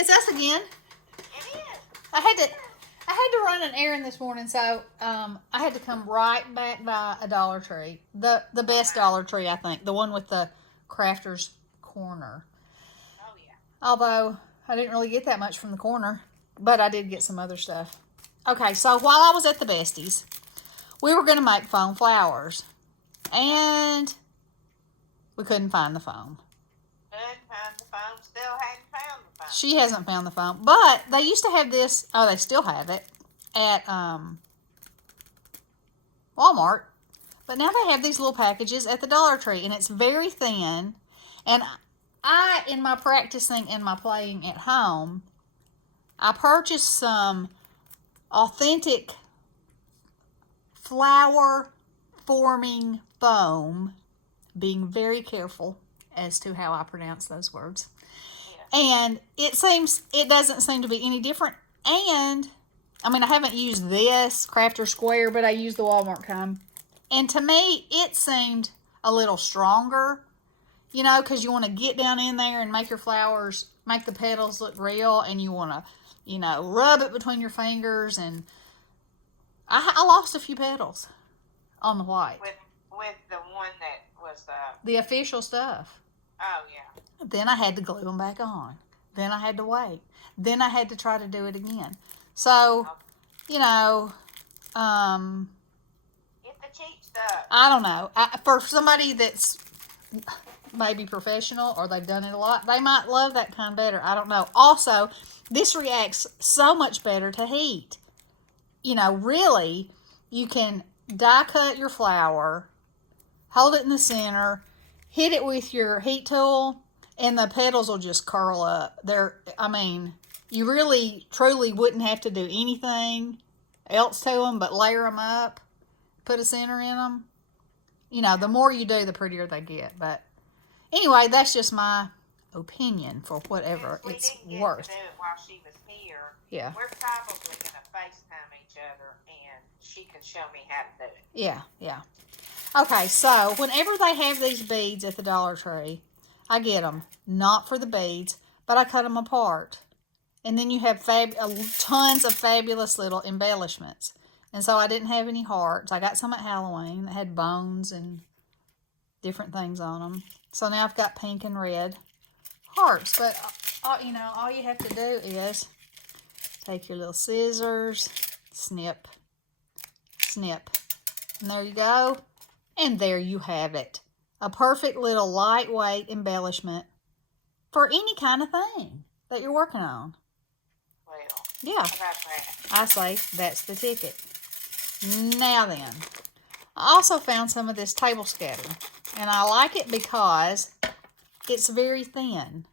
It's us again. It is. I had to run an errand this morning, so I had to come right back by a Dollar Tree. The best Dollar Tree, I think. The one with the Crafter's Corner. Oh, yeah. Although I didn't really get that much from the corner, but I did get some other stuff. Okay, so while I was at the Besties, we were going to make foam flowers. And we couldn't find the foam. Couldn't find the phone. Still hadn't found the phone. She hasn't found the foam. But they used to have this, oh, they still have it, at Walmart. But now they have these little packages at the Dollar Tree, and it's very thin. And I, in my practicing and my playing at home, I purchased some authentic flower forming foam, being very careful as to how I pronounce those words. Yeah. And it doesn't seem to be any different. And I mean, I haven't used this Crafter Square, but I used the Walmart kind. And to me, it seemed a little stronger, you know, because you want to get down in there and make your flowers, make the petals look real, and you want to, you know, rub it between your fingers. And I lost a few petals on the white. With the one that was the official stuff. Oh, yeah. Then I had to glue them back on. Then I had to wait. Then I had to try to do it again. So, you know, get the cheap stuff. I don't know. For somebody that's maybe professional or they've done it a lot, they might love that kind better. I don't know. Also, this reacts so much better to heat. You know, really, you can die cut your flower, hold it in the center, hit it with your heat tool, and the petals will just curl up. You really, truly wouldn't have to do anything else to them but layer them up, put a center in them. You know, the more you do, the prettier they get. But anyway, that's just my opinion for whatever it's worth. We didn't get to do it while she was here. Yeah. We're probably going to FaceTime each other, and she can show me how to do it. Yeah, yeah. Okay, so whenever they have these beads at the Dollar Tree, I get them. Not for the beads, but I cut them apart. And then you have tons of fabulous little embellishments. And so I didn't have any hearts. I got some at Halloween that had bones and different things on them. So now I've got pink and red hearts. But, you know, all you have to do is take your little scissors, snip, snip. And there you go. And there you have it. A perfect little lightweight embellishment for any kind of thing that you're working on. Well, yeah. I say that's the ticket. Now then, I also found some of this table scatter. And I like it because it's very thin.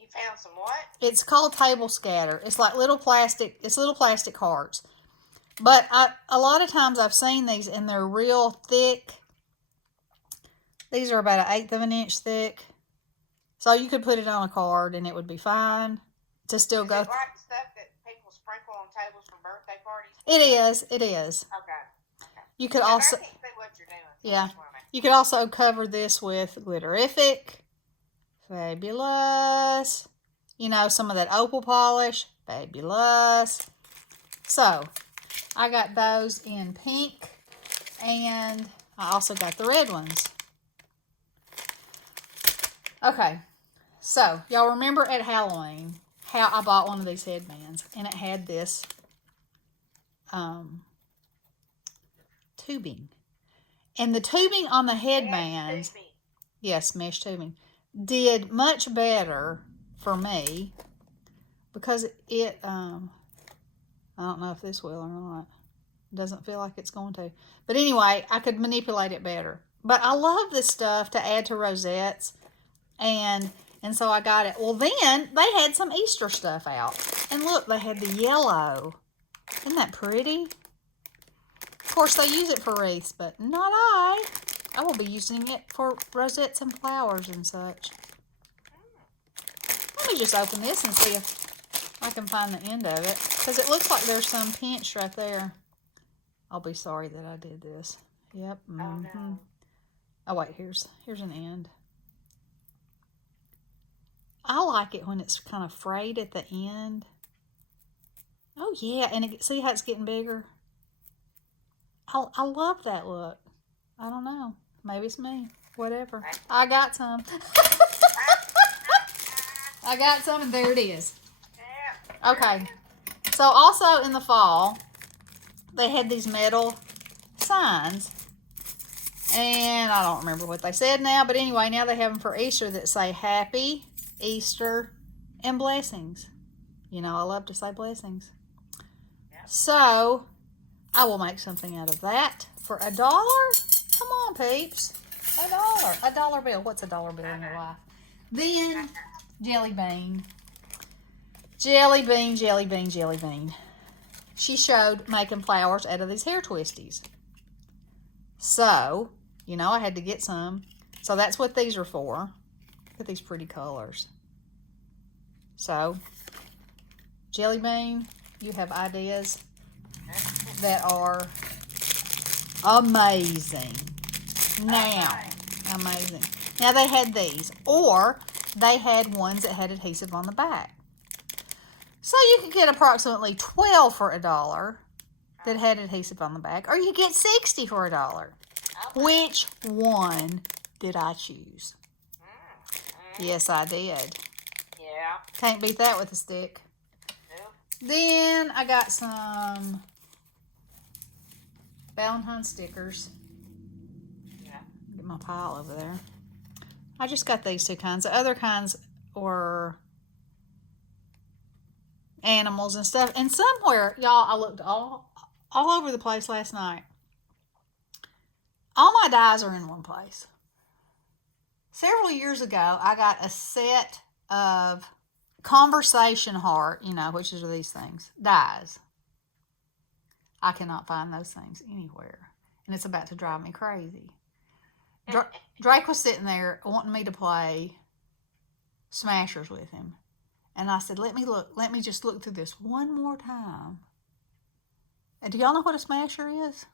You found some what? It's called table scatter. It's like little plastic hearts. But a lot of times I've seen these and they're real thick. These are about 1/8 of an inch thick. So you could put it on a card and it would be fine to still go. Is it like stuff that people sprinkle on tables for birthday parties? It is. Okay. You could also. I can't see what you're doing. Yeah. You could also cover this with Glitterific. Fabulous. You know, some of that opal polish. Fabulous. So, I got those in pink. And I also got the red ones. Okay. So, y'all remember at Halloween how I bought one of these headbands. And it had this tubing. And the tubing on the headbands, yes, mesh tubing, did much better for me because it, I don't know if this will or not. It doesn't feel like it's going to. But anyway, I could manipulate it better. But I love this stuff to add to rosettes. And so I got it. Well, then they had some Easter stuff out. And look, they had the yellow. Isn't that pretty? Of course, they use it for wreaths, but not I. I will be using it for rosettes and flowers and such. Let me just open this and see if I can find the end of it. Because it looks like there's some pinched right there. I'll be sorry that I did this. Yep. Mm-hmm. Oh, no. Oh, wait. Here's an end. I like it when it's kind of frayed at the end. Oh yeah, and see how it's getting bigger? I love that look. I don't know. Maybe it's me. Whatever. I got some. I got some, and there it is. Okay. So also in the fall, they had these metal signs. And I don't remember what they said now. But anyway, now they have them for Easter that say Happy Easter and Blessings. You know, I love to say blessings. So I will make something out of that for $1. Come on, peeps. $1. $1 bill. What's $1 bill in your life? Then Jelly Bean. Jelly Bean, Jelly Bean, Jelly Bean. She showed making flowers out of these hair twisties. So, you know, I had to get some. So that's what these are for. Look at these pretty colors. So, Jelly Bean, you have ideas that are amazing. Now, amazing. Now they had these, or they had ones that had adhesive on the back. So you could get approximately 12 for $1 that had adhesive on the back, or you get 60 for $1. Which one did I choose? Yes, I did. Yeah. Can't beat that with a stick. Nope. Then I got some Valentine stickers. Yeah. Get my pile over there. I just got these two kinds. The other kinds were animals and stuff. And somewhere, y'all, I looked all over the place last night. All my dies are in one place. Several years ago, I got a set of conversation heart, you know, which are these things, dies. I cannot find those things anywhere. And it's about to drive me crazy. Drake was sitting there wanting me to play Smashers with him. And I said, let me just look through this one more time. And do y'all know what a smasher is?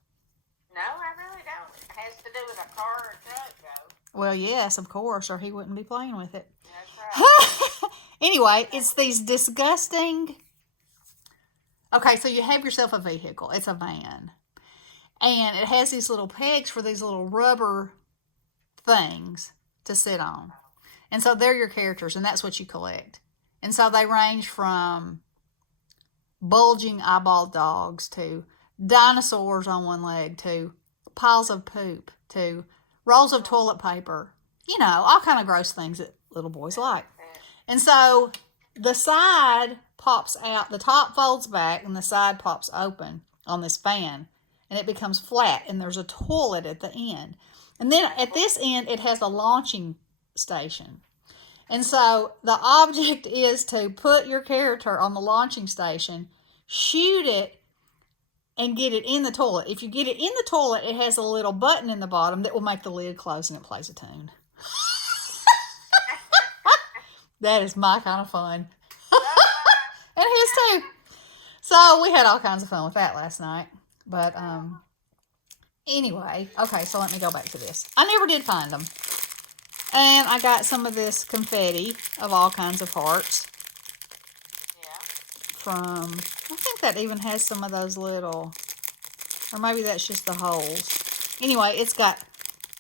No, I really don't. It has to do with a car or a truck, Joe. Well, yes, of course, or he wouldn't be playing with it. That's right. Anyway, it's these disgusting... Okay, so you have yourself a vehicle. It's a van. And it has these little pegs for these little rubber things to sit on. And so they're your characters, and that's what you collect. And so they range from bulging eyeball dogs to dinosaurs on one leg to piles of poop to rolls of toilet paper. You know, all kind of gross things that little boys like. And so the side pops out, the top folds back, and the side pops open on this fan. And it becomes flat, and there's a toilet at the end. And then at this end, it has a launching station. And so the object is to put your character on the launching station, shoot it, and get it in the toilet. If you get it in the toilet, it has a little button in the bottom that will make the lid close and it plays a tune. That is my kind of fun. And his too. So we had all kinds of fun with that last night. But anyway, okay, so let me go back to this. I never did find them. And I got some of this confetti of all kinds of hearts. Yeah. From, I think that even has some of those little, or maybe that's just the holes. Anyway, it's got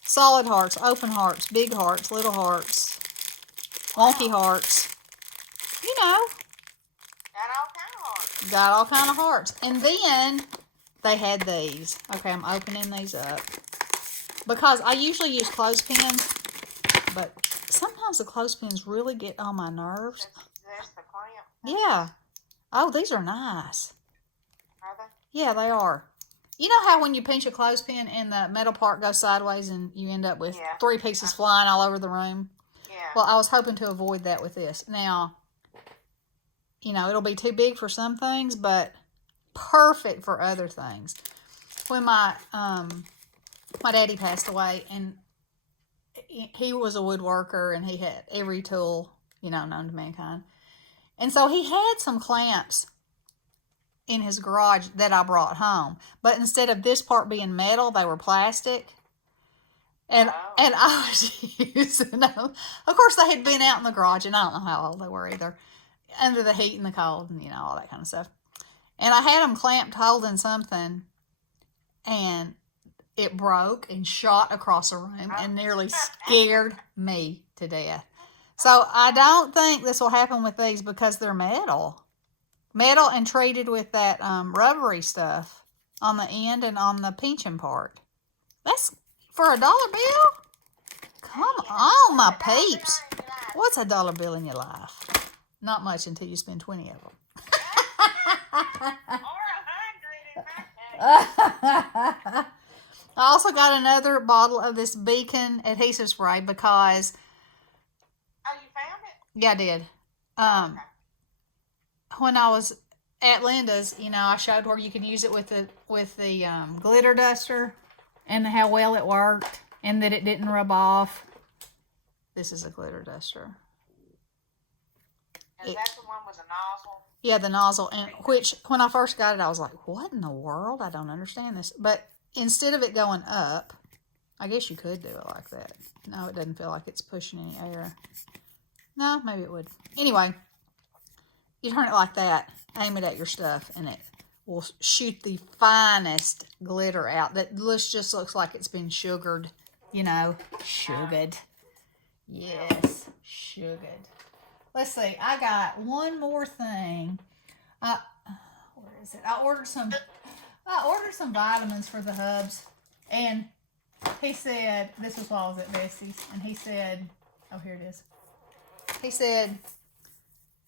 solid hearts, open hearts, big hearts, little hearts, wonky hearts. You know. Got all kind of hearts. Got all kind of hearts. And then they had these. Okay, I'm opening these up. Because I usually use clothespins. But sometimes the clothespins really get on my nerves. That's the clamp. Yeah. Oh, these are nice. Are they? Yeah, they are. You know how when you pinch a clothespin and the metal part goes sideways and you end up with 3 pieces flying all over the room? Yeah. Well, I was hoping to avoid that with this. Now, you know, it'll be too big for some things, but perfect for other things. When my daddy passed away, and he was a woodworker, and he had every tool, you know, known to mankind. And so he had some clamps in his garage that I brought home. But instead of this part being metal, they were plastic. And Oh. and I was using them. Of course, they had been out in the garage, and I don't know how old they were either, under the heat and the cold, and all that kind of stuff. And I had them clamped holding something, and it broke and shot across the room and nearly scared me to death. So I don't think this will happen with these because they're metal. Metal and treated with that rubbery stuff on the end and on the pinching part. That's for $1 bill? Come on, my peeps. What's $1 bill in your life? Not much until you spend 20 of them. Or 100 in my case. I also got another bottle of this Beacon adhesive spray because... Oh, you found it? Yeah, I did. Okay. When I was at Linda's, I showed where you could use it with the glitter duster and how well it worked and that it didn't rub off. This is a glitter duster. Is that the one with the nozzle? Yeah, the nozzle. And which, when I first got it, I was like, what in the world? I don't understand this. But instead of it going up, I guess you could do it like that. No, it doesn't feel like it's pushing any air. No, maybe it would. Anyway, you turn it like that, aim it at your stuff, and it will shoot the finest glitter out that just looks like it's been sugared, sugared. Yes, sugared. Let's see, I got one more thing. Where is it? I ordered some vitamins for the hubs, and he said, this was while I was at Bessie's, and he said, oh, here it is. He said,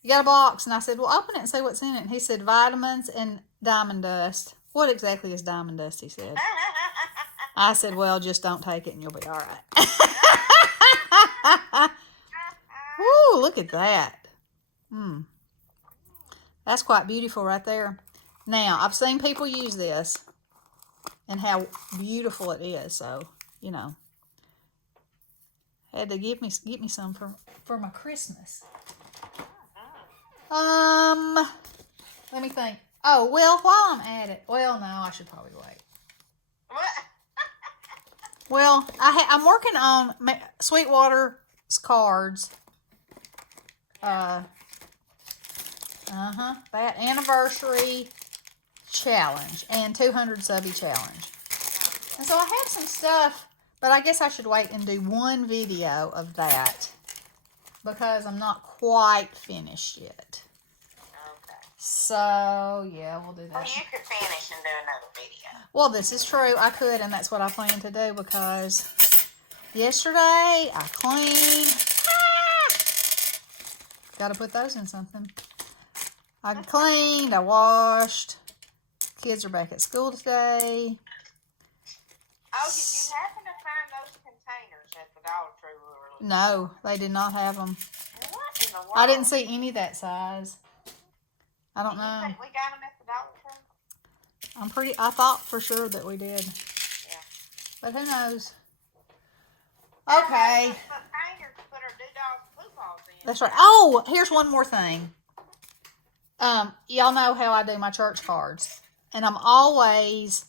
you got a box? And I said, well, open it and see what's in it. And he said, vitamins and diamond dust. What exactly is diamond dust, he said. I said, well, just don't take it and you'll be all right. Woo, look at that. That's quite beautiful right there. Now, I've seen people use this and how beautiful it is. So, had to get me some for my Christmas. Let me think. Oh, well, while I'm at it, well, no, I should probably wait. What? Well, I'm working on Sweetwater's cards. That anniversary challenge and 200 subby challenge. And so I have some stuff, but I guess I should wait and do one video of that because I'm not quite finished yet. Okay. So, yeah, we'll do that. Well, you could finish and do another video. Well, this is true. I could, and that's what I plan to do because yesterday I cleaned. Got to put those in something. I cleaned, I washed. Kids are back at school today. Oh, did you happen to find those containers at the Dollar Tree we were looking No, they did not have them. What in the world? I didn't see any that size. I don't You know. think we got them at the Dollar Tree? I thought for sure that we did. Yeah. But who knows? Okay. Containers to put our doodles and footballs in. That's right. Oh, here's one more thing. Y'all know how I do my church cards. And I'm always,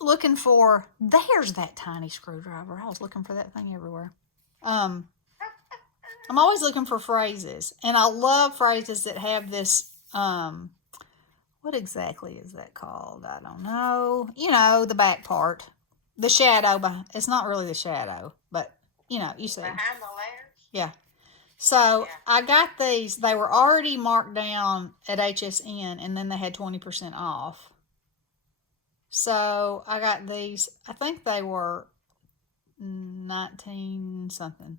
looking for, there's that tiny screwdriver. I was looking for that thing everywhere. I'm always looking for phrases. And I love phrases that have this, what exactly is that called? I don't know. The back part. The shadow. It's not really the shadow, but, you see. Behind the letters? Yeah. So, I got these. They were already marked down at HSN, and then they had 20% off. So, I got these. I think they were 19 something,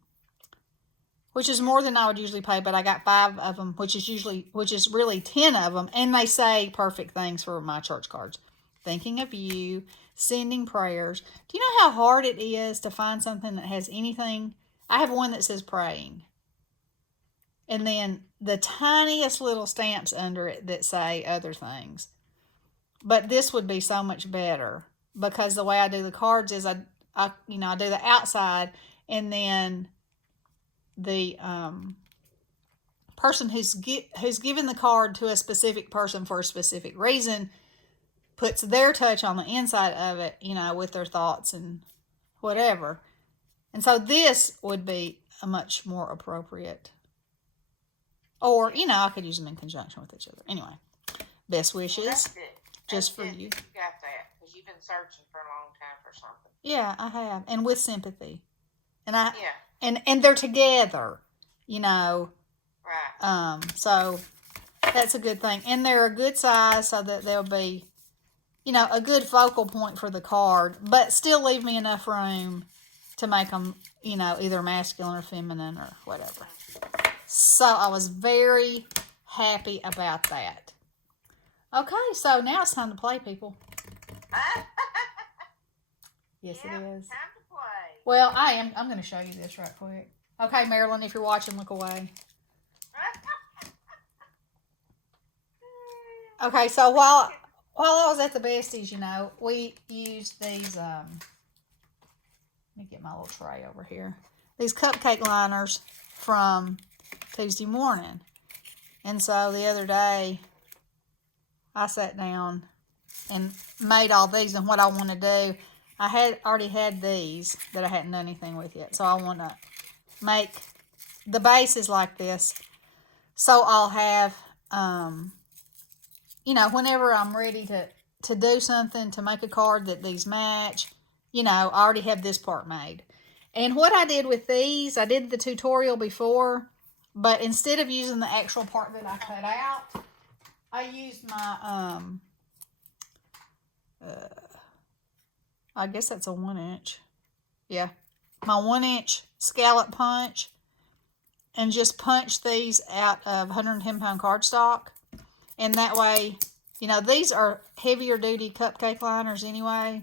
which is more than I would usually pay, but I got 5 of them, which is really 10 of them, and they say perfect things for my church cards. Thinking of you, sending prayers. Do you know how hard it is to find something that has anything? I have one that says praying. And then the tiniest little stamps under it that say other things. But this would be so much better because the way I do the cards is I do the outside, and then the person who's given the card to a specific person for a specific reason puts their touch on the inside of it, with their thoughts and whatever. And so this would be a much more appropriate. Or, you know, I could use them in conjunction with each other. Anyway, best wishes. That's good. Just for good you. that you got that, because you've been searching for a long time for something. Yeah, I have. And with sympathy. And Yeah. And they're together, you know. Right. So that's a good thing. And they're a good size so that they'll be, you know, a good focal point for the card, but still leave me enough room to make them, you know, either masculine or feminine or whatever. So I was very happy about that. Okay, so now it's time to play, people. Yes, yep, it is. Time to play. Well, I'm going to show you this right quick. Okay, Marilyn, if you're watching, look away. Okay, so while I was at the Besties, you know, we used these, let me get my little tray over here. These cupcake liners from Tuesday morning. And so the other day, I sat down and made all these. And what I want to do, I had already had these that I hadn't done anything with yet. So I want to make the bases like this. So I'll have, you know, whenever I'm ready to do something, to make a card that these match, you know, I already have this part made. And what I did with these, I did the tutorial before, but instead of using the actual part that I cut out, I used my, I guess that's a 1 inch. Yeah. My 1 inch scallop punch, and just punch these out of 110 pound cardstock. And that way, you know, these are heavier duty cupcake liners anyway,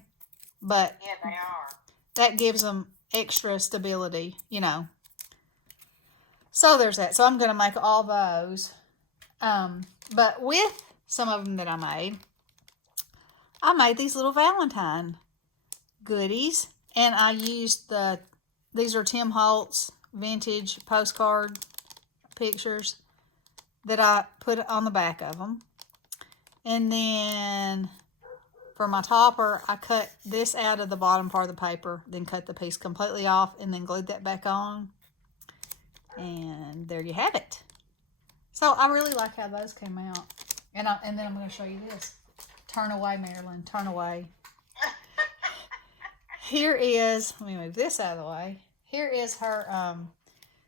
but yeah, they are. That gives them extra stability, you know. So there's that. So I'm going to make all those. But with some of them that I made these little Valentine goodies. And I used these are Tim Holtz vintage postcard pictures that I put on the back of them. And then for my topper, I cut this out of the bottom part of the paper, then cut the piece completely off, and then glued that back on. And there you have it. So I really like how those came out. And then I'm going to show you this. Turn away, Marilyn. Turn away. Here is, let me move this out of the way. Here is her,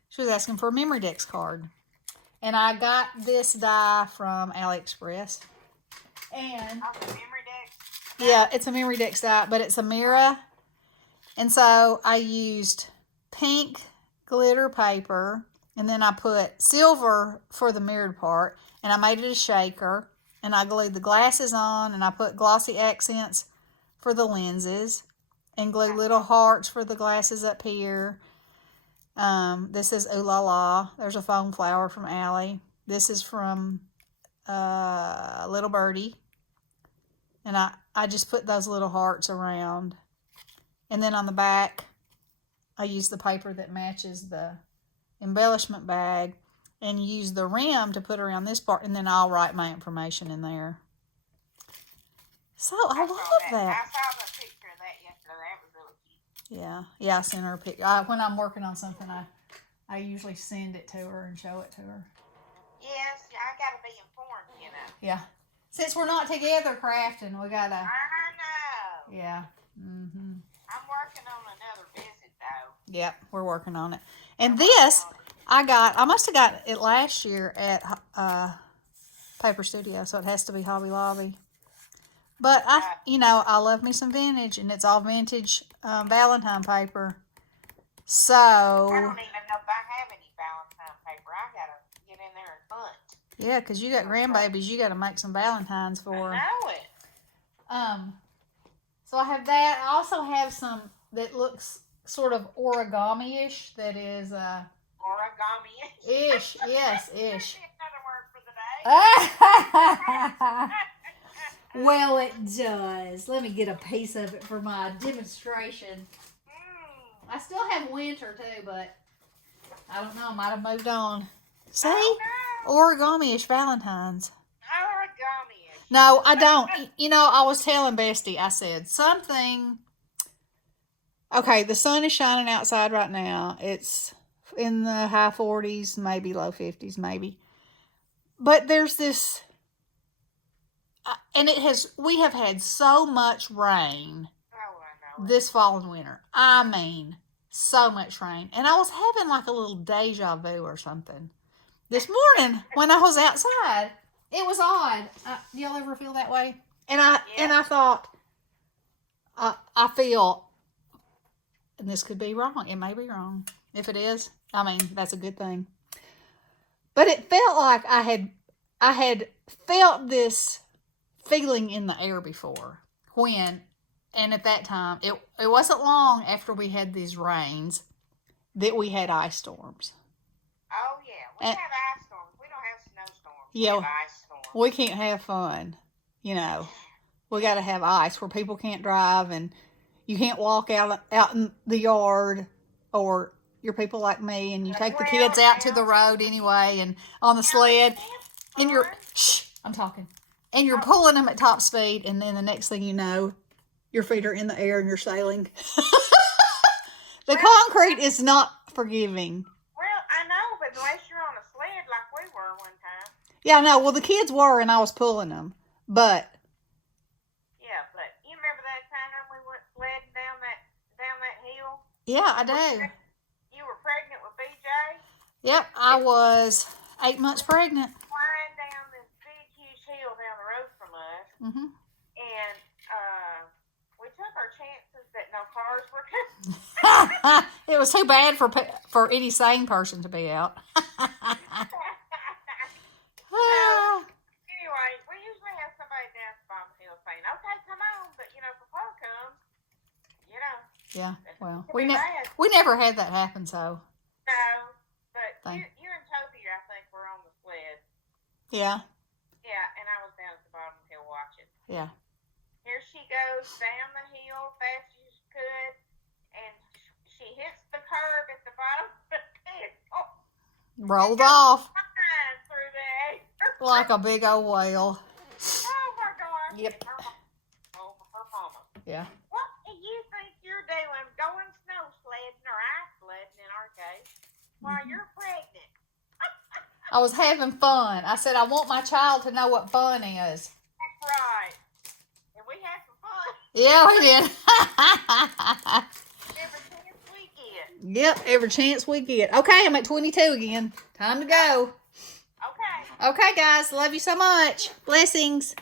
she was asking for a Memory Dex card. And I got this die from AliExpress. And the Memory Dex? Yeah, it's a Memory Dex die, but it's a mirror. And so I used pink glitter paper, and then I put silver for the mirrored part, and I made it a shaker, and I glued the glasses on, and I put glossy accents for the lenses, and glued little hearts for the glasses up here. This is Ooh La La. There's a foam flower from Allie. This is from Little Birdie. And I just put those little hearts around. And then on the back, I use the paper that matches the embellishment bag and use the rim to put around this part. And then I'll write my information in there. So I love that. I saw the picture of that yesterday. That was really cute. Yeah, I sent her a picture. When I'm working on something, I usually send it to her and show it to her. Yes, I got to be informed, you know. Yeah. Since we're not together crafting, we got to... I know. Yeah. Mm-hmm. I'm working on another visit, though. Yep, we're working on it. And this, I must have got it last year at Paper Studio, so it has to be Hobby Lobby. But, I love me some vintage, and it's all vintage Valentine paper. So... I don't even know if I have any Valentine paper. I got to get in there and hunt. Yeah, because you got grandbabies, you got to make some Valentines for. I know it. So I have that. I also have some that looks sort of origami-ish. That is Origami-ish? Ish, yes, ish. Another word for the day. Well, it does. Let me get a piece of it for my demonstration. I still have winter too, but I don't know. I might have moved on. See? Origami-ish Valentines. Origami-ish. No, I don't. I was telling Bestie, I said something Okay, the sun is shining outside right now. It's in the high 40s, maybe low 50s, maybe. But there's this, and we have had so much rain Oh, I know. this fall and winter. I mean, so much rain. And I was having like a little deja vu or something. This morning when I was outside, it was odd. Do y'all ever feel that way? And I thought, I feel, and this could be wrong. It may be wrong. If it is, I mean, that's a good thing. But it felt like I had felt this feeling in the air before. And at that time, it wasn't long after we had these rains that we had ice storms. Oh, yeah. We have ice storms. We don't have snowstorms. Yeah, we have ice storms. We can't have fun. You know, we got to have ice where people can't drive and you can't walk out in the yard, or you're people like me and you take the kids out to the road anyway and on the sled. And I'm talking. And you're pulling them at top speed, and then the next thing you know, your feet are in the air and you're sailing. The concrete is not forgiving. Well, I know, but unless you're on a sled like we were one time. Yeah, I know. Well, the kids were, and I was pulling them. But. Yeah, but you remember that time we went sledding down that hill? Yeah, I do. You were pregnant with BJ? Yep, I was 8 months pregnant. Flying down this big, huge hill down the road from us. Mm-hmm. And we took our chances that no cars were coming. It was too bad for any sane person to be out. Anyway, we usually have somebody down at the bottom of the hill saying, "Okay, come on," but if a car comes, Yeah, well, we never had that happen, so. No, but you and Toby, I think, were on the sled. Yeah. Yeah, and I was down at the bottom of the hill watching. Yeah. Here she goes down the hill fast as she could, and she hits the curb at the bottom of the hill. Rolled off. Through the air. Like a big old whale. Oh my gosh. Yep. Her mama. Yeah. What do you think you're doing? Going snow sledding or ice sledding in our case while you're pregnant? I was having fun. I said I want my child to know what fun is. That's right. And we had some fun. Yeah, we did. Every chance we get. Yep, every chance we get. Okay, I'm at 22 again. Time to go. Okay. Okay, guys. Love you so much. Blessings.